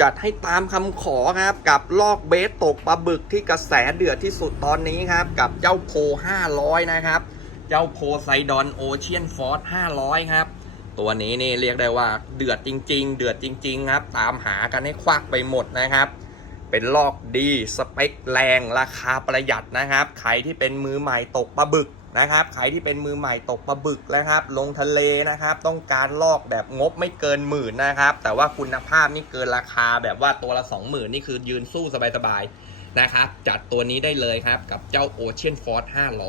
จัดให้ตามคำขอครับ กับลอกเบสตกปลาบึกที่กระแสเดือดที่สุดตอนนี้ครับ กับเจ้าโพ500 นะครับ เจ้าโพไซดอนโอเชียนฟอร์ส500 ครับ ตัวนี้นี่เรียกได้ว่าเดือดจริง ๆ เดือดจริง ๆ ครับ ตามหากันให้ควักไปหมดนะครับ เป็นลอกดี สเปคแรงราคาประหยัดนะครับ ใครที่เป็นมือใหม่ตกปลาบึก นะครับใครที่เป็นมือใหม่ตกปลาบึกนะครับ ลงทะเลนะครับ ต้องการลอกแบบงบไม่เกินหมื่นนะครับ แต่ว่าคุณภาพนี่เกินราคาแบบว่าตัวละ 20,000 นี่คือยืนสู้สบายๆนะครับ จัดตัวนี้ได้เลยครับกับเจ้า Ocean Force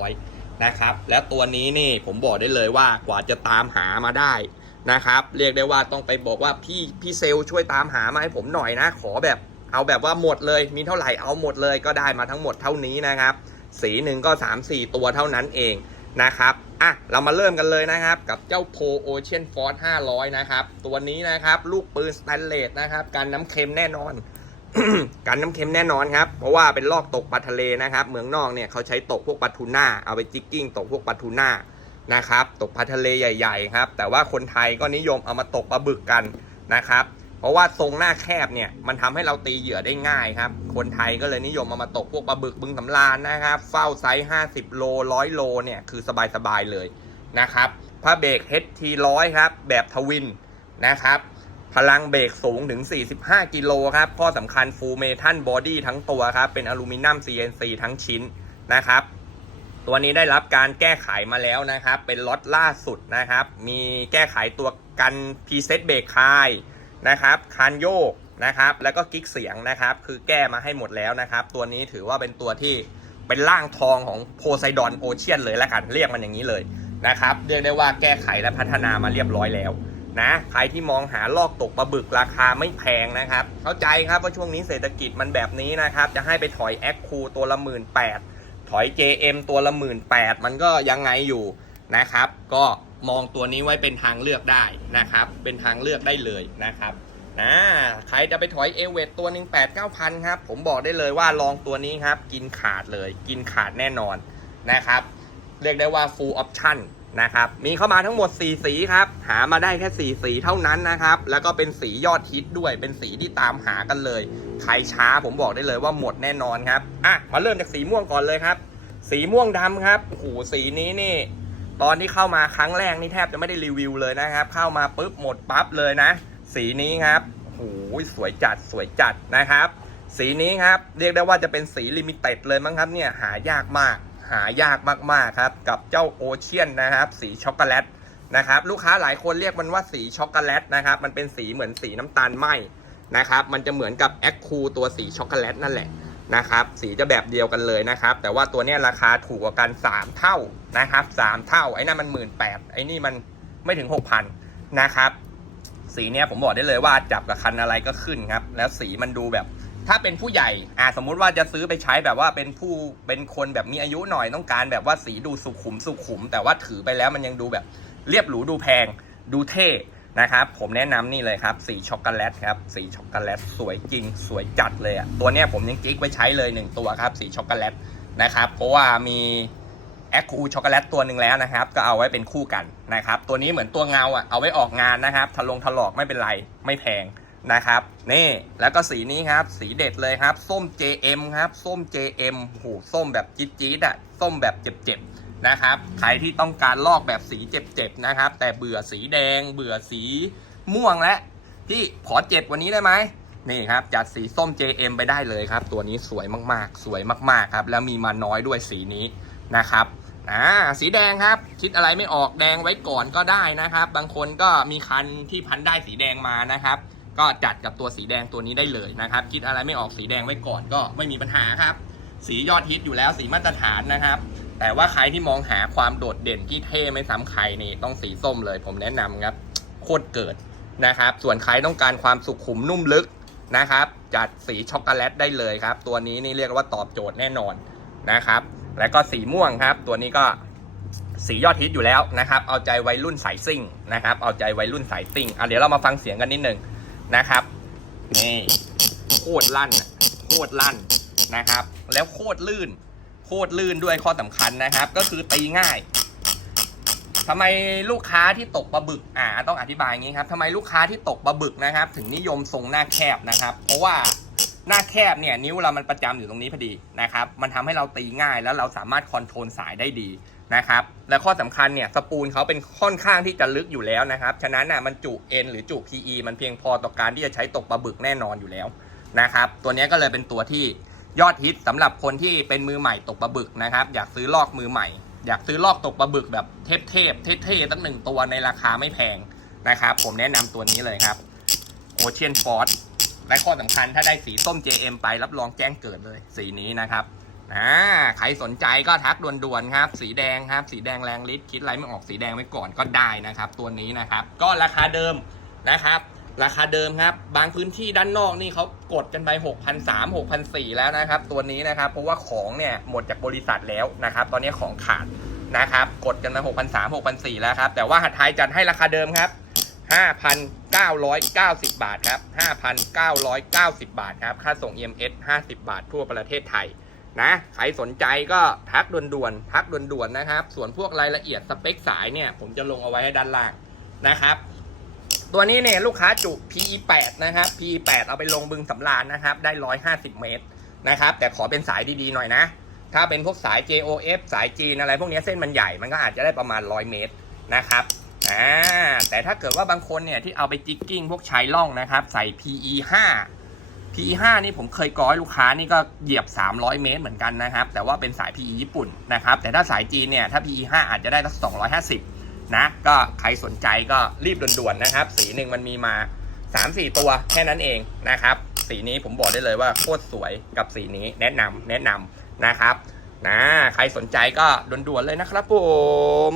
500 นะครับ แล้วตัวนี้นี่ผมบอกได้เลยว่ากว่าจะตามหามาได้นะครับ เรียกได้ว่าต้องไปบอกว่าพี่พี่เซลช่วยตามหามาให้ผมหน่อยนะ ขอแบบเอาแบบว่าหมดเลยมีเท่าไหร่เอาหมดเลยก็ได้มาทั้งหมดเท่านี้นะครับ สีหนึ่งก็ 3-4 ตัวเท่านั้นเองนะครับ อะ เรามาเริ่มกันเลยนะครับ กับเจ้าโพโอเชียนฟอร์500 นะครับ ตัวนี้นะครับ ลูกปืนสแตนเลสนะครับ การน้ำเค็มแน่นอน การน้ำเค็มแน่นอนครับ เพราะว่าเป็นลอกตกปลาทะเลนะครับ เมืองนอกเนี่ยเขาใช้ตกพวกปลาทูน่า เอาไปจิกกิ้งตกพวกปลาทูน่า นะครับ ตกปลาทะเลใหญ่ ๆ ครับ แต่ว่าคนไทยก็นิยมเอามาตกปลาบึกกันนะครับ ราะว่าทรงหน้าแคบเนี่ยมันทำให้เราตีเหยื่อได้ง่ายครับ คนไทยก็เลยนิยมเอามาตกพวกปลาบึกบึงสำราญนะครับ เฝ้าไซส์50 โล100โลเนี่ยคือสบายๆเลยนะครับผ้าเบรก HT 100ครับ แบบทวินนะครับ พลังเบรกสูงถึง 45 กิโลครับ ข้อสำคัญฟูเมทัลบอดี้ทั้งตัวครับ เป็นอลูมิเนียม CNC ทั้งชิ้นนะครับตัวนี้ได้รับการแก้ไขมาแล้วนะครับ เป็นล็อตล่าสุดนะครับ มีแก้ไขตัวกันพรีเซตเบรกคาย นะครับคานโยกนะครับ แล้วก็กิ๊กเสียงนะครับ คือแก้มาให้หมดแล้วนะครับ ตัวนี้ถือว่าเป็นตัวที่เป็นร่างทองของโพไซดอนโอเชียนเลยละกันเรียกมันอย่างนี้เลยนะครับเรียกได้ว่าแก้ไขและพัฒนามาเรียบร้อยแล้วนะใครที่มองหาลอกตกปลาบึกราคาไม่แพงนะครับ เข้าใจครับว่าช่วงนี้เศรษฐกิจมันแบบนี้นะครับ จะให้ไปถอยแอคคูตัวละหมื่นแปดถอย JM ตัวละหมื่นแปดมันก็ยังไงอยู่นะครับ ก็ มองตัวนี้ไว้เป็นทางเลือกได้นะครับ เป็นทางเลือกได้เลยนะครับนะใครจะไปถอยเอเวตตัวหนึ่งแปดเก้าพันครับ ผมบอกได้เลยว่าลองตัวนี้ครับ กินขาดเลย กินขาดแน่นอนนะครับ เรียกได้ว่า full option นะครับ มีเข้ามาทั้งหมด 4 สีครับ หามาได้แค่ 4 สีเท่านั้นนะครับ แล้วก็เป็นสียอดฮิตด้วย เป็นสีที่ตามหากันเลย ใครช้าผมบอกได้เลยว่าหมดแน่นอนครับ อะ มาเริ่มจากสีม่วงก่อนเลยครับ สีม่วงดำครับโอ้โหสีนี้นี่ ตอนที่เข้ามาครั้งแรกนี่แทบจะไม่ได้รีวิวเลยนะครับ เข้ามาปุ๊บหมดปั๊บเลยนะ สีนี้ครับโอ้โหสวยจัดสวยจัดนะครับ สีนี้ครับเรียกได้ว่าจะเป็นสีลิมิเต็ดเลยมั้งครับเนี่ยหายากมาก หายากมากๆครับ กับเจ้าโอเชียนนะครับ สีช็อกโกแลตนะครับ ลูกค้าหลายคนเรียกมันว่าสีช็อกโกแลตนะครับ มันเป็นสีเหมือนสีน้ำตาลไหมนะครับ มันจะเหมือนกับแอคคูตัวสีช็อกโกแลตนั่นแหละ นะครับสีจะแบบเดียวกันเลยนะครับ แต่ว่าตัวนี้ราคาถูกกว่ากัน 3 เท่านะครับ3เท่าไอ้นั่นมันหมื่นแปดไอ้นี่มันไม่ถึง 6,000นะครับ สีเนี้ยผมบอกได้เลยว่าจับกับคันอะไรก็ขึ้นครับ แล้วสีมันดูแบบ ถ้าเป็นผู้ใหญ่อ่าสมมุติว่าจะซื้อไปใช้แบบว่าเป็นผู้เป็นคนแบบมีอายุหน่อยต้องการแบบว่าสีดูสุขุมสุขุม แต่ว่าถือไปแล้วมันยังดูแบบเรียบหรูดูแพงดูเท่ นะครับผมแนะนำนี่เลยครับสีช็อกโกแลตครับสีช็อกโกแลตสวยจริงสวยจัดเลยอะ่ะตัวเนี้ยผมยังกิ๊กไว้ใช้เลยหนึ่งตัวครับสีช็อกโกแลตนะครับเพราะว่ามีแอคคูช็อกโกแลตตัวหนึ่งแล้วนะครับ ก็เอาไว้เป็นคู่กันนะครับตัวนี้เหมือนตัวเงาอะเอาไว้ออกงานนะครับทะลงถลอกไม่เป็นไรไม่แพงนะครับนี่แล้วก็สีนี้ครับสีเด็ดเลยครับ ส้ม JM ครับ ส้ม JM โหส้มแบบจี๊ดจี๊ดๆอะส้มแบบเจ็บๆ นะครับ ใครที่ต้องการลอกแบบสีเจ็บๆนะครับ แต่เบื่อสีแดง เบื่อสีม่วงและพี่ขอเจ็บวันนี้ได้ไหมนี่ครับจัดสีส้ม JM ไปได้เลยครับ ตัวนี้สวยมากๆ สวยมากๆครับ แล้วมีมาน้อยด้วยสีนี้นะครับอ่าสีแดงครับคิดอะไรไม่ออกแดงไว้ก่อนก็ได้นะครับ บางคนก็มีคันที่พันได้สีแดงมานะครับ ก็จัดกับตัวสีแดงตัวนี้ได้เลยนะครับ คิดอะไรไม่ออกสีแดงไว้ก่อนก็ไม่มีปัญหาครับ สียอดฮิตอยู่แล้วสีมาตรฐานนะครับ แต่ว่าใครที่มองหาความโดดเด่นที่เท่ไม่ซ้ำใครนี่ต้องสีส้มเลย ผมแนะนำครับโคตรเกิดนะครับ ส่วนใครต้องการความสุขุมนุ่มลึกนะครับ จัดสีช็อกโกแลตได้เลยครับ ตัวนี้นี่เรียกว่าตอบโจทย์แน่นอนนะครับ แล้วก็สีม่วงครับ ตัวนี้ก็สียอดฮิตอยู่แล้วนะครับ เอาใจวัยรุ่นสายซิ่งนะครับ เอาใจวัยรุ่นสายซิ่งอะเดี๋ยวเรามาฟังเสียงกันนิดนึงนะครับนี่โคตรลั่นโคตรลั่นนะครับ แล้วโคตรลื่น โคตรลื่นด้วยข้อสำคัญนะครับ ก็คือตีง่ายทำไมลูกค้าที่ตกปลาบึกอ่าต้องอธิบายอย่างนี้ครับทำไมลูกค้าที่ตกปลาบึกนะครับ ถึงนิยมทรงหน้าแคบนะครับ เพราะว่าหน้าแคบเนี่ยนิ้วเรามันประจำอยู่ตรงนี้พอดีนะครับ มันทำให้เราตีง่ายแล้วเราสามารถคอนโทรลสายได้ดีนะครับ และข้อสำคัญเนี่ยสปูลเขาเป็นค่อนข้างที่จะลึกอยู่แล้วนะครับ ฉะนั้นน่ะมันจุ N หรือจุ PE มันเพียงพอต่อการที่จะใช้ตกปลาบึกแน่นอนอยู่แล้วนะครับ ตัวนี้ก็เลยเป็นตัวที่ ยอดฮิตสำหรับคนที่เป็นมือใหม่ตกปลาบึกนะครับ อยากซื้อลอกมือใหม่ อยากซื้อลอกตกปลาบึกแบบเทพเทพๆเท่ๆตั้งหนึ่งตัวในราคาไม่แพงนะครับ ผมแนะนำตัวนี้เลยครับ Ocean Force และข้อสำคัญถ้าได้สีส้ม JM ไปรับรองแจ้งเกิดเลย สีนี้นะครับอ่าใครสนใจก็ทักด่วนๆครับ สีแดงครับ สีแดงแรงฤทธิ์คิดอะไรไม่ออกสีแดงไว้ก่อนก็ได้นะครับ ตัวนี้นะครับ ก็ราคาเดิมนะครับ ราคาเดิมครับ บางพื้นที่ด้านนอกนี่เขากดกันไป 6,300 6,400แล้วนะครับ ตัวนี้นะครับ เพราะว่าของเนี่ยหมดจากบริษัทแล้วนะครับ ตอนนี้ของขาดนะครับ กดกันมา 6,300 6,400แล้วครับ แต่ว่าหัดไทยจัดให้ราคาเดิมครับ 5,990 บาทครับ 5,990 บาทครับ ค่าส่ง EMS 50 บาททั่วประเทศไทยนะใครสนใจก็ทักด่วนๆทักด่วนๆนะครับ ส่วนพวกรายละเอียดสเปคสายเนี่ย ผมจะลงเอาไว้ให้ด้านล่างนะครับ ตัวนี้เนี่ยลูกค้าจุ PE8 นะครับ PE8 เอาไปลงบึงสำราญนะครับ ได้ 150 เมตรนะครับ แต่ขอเป็นสายดีๆหน่อยนะ ถ้าเป็นพวกสาย JOF สายจีนอะไรพวกนี้เส้นมันใหญ่มันก็อาจจะได้ประมาณ 100 เมตรนะครับอ่าแต่ถ้าเกิดว่าบางคนเนี่ยที่เอาไปจิกกิ้งพวกชายล่องนะครับ ใส่ PE5 PE5 นี่ผมเคยก้อให้ลูกค้านี่ก็เหยียบ 300 เมตรเหมือนกันนะครับ แต่ว่าเป็นสาย PE ญี่ปุ่นนะครับ แต่ถ้าสายจีนเนี่ยถ้า PE5 อาจจะได้สัก250 นะ ก็ใครสนใจก็รีบด่วนๆนะครับ สีหนึ่งมันมีมา 3-4 ตัวแค่นั้นเองนะครับ สีนี้ผมบอกได้เลยว่าโคตรสวยกับสีนี้แนะนำแนะนำนะครับนะใครสนใจก็ด่วนๆเลยนะครับผม